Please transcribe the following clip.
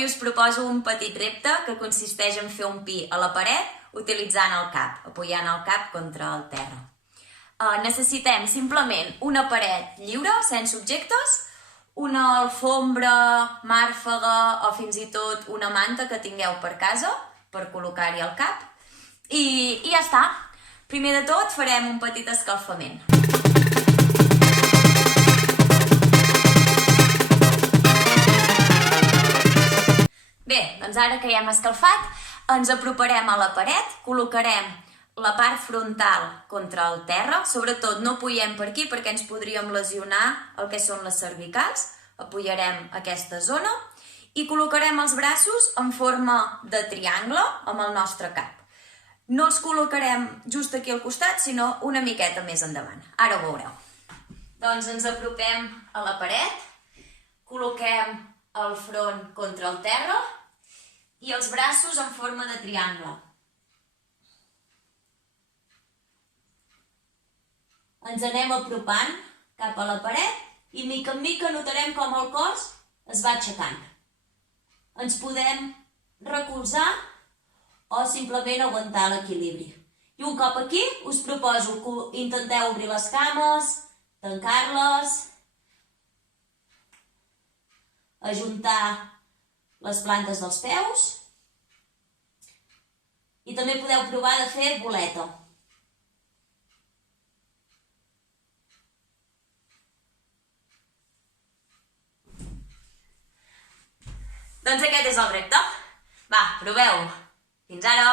avui us proposo un petit repte que consisteix en fer un pi a la paret utilitzant el cap, apoyant el cap contra el terra. Necessitem simplement una paret lliure, sense objectes, una alfombra, màrfega o fins i tot una manta que tingueu per casa per col·locar-hi el cap i ja està. Primer de tot farem un petit escalfament. Bé, doncs ara que ja hem escalfat, ens aproparem a la paret, col·locarem la part frontal contra el terra, sobretot no apoyem per aquí perquè ens podríem lesionar el que són les cervicals, apoyarem aquesta zona i col·locarem els braços en forma de triangle amb el nostre cap. No els col·locarem just aquí al costat, sinó una miqueta més endavant. Ara ho veureu. Doncs ens apropem a la paret, col·loquem el front contra el terra i els braços en forma de triangle. Ens anem apropant cap a la paret i mica en mica notarem com el cos es va aixecant. Ens podem recolzar o simplement aguantar l'equilibri. I un cop aquí us proposo que intenteu obrir les cames, tancar-les, ajuntar les plantes dels peus i també podeu provar de fer boleta. Doncs aquest és el repte. Va, proveu-ho. Fins ara!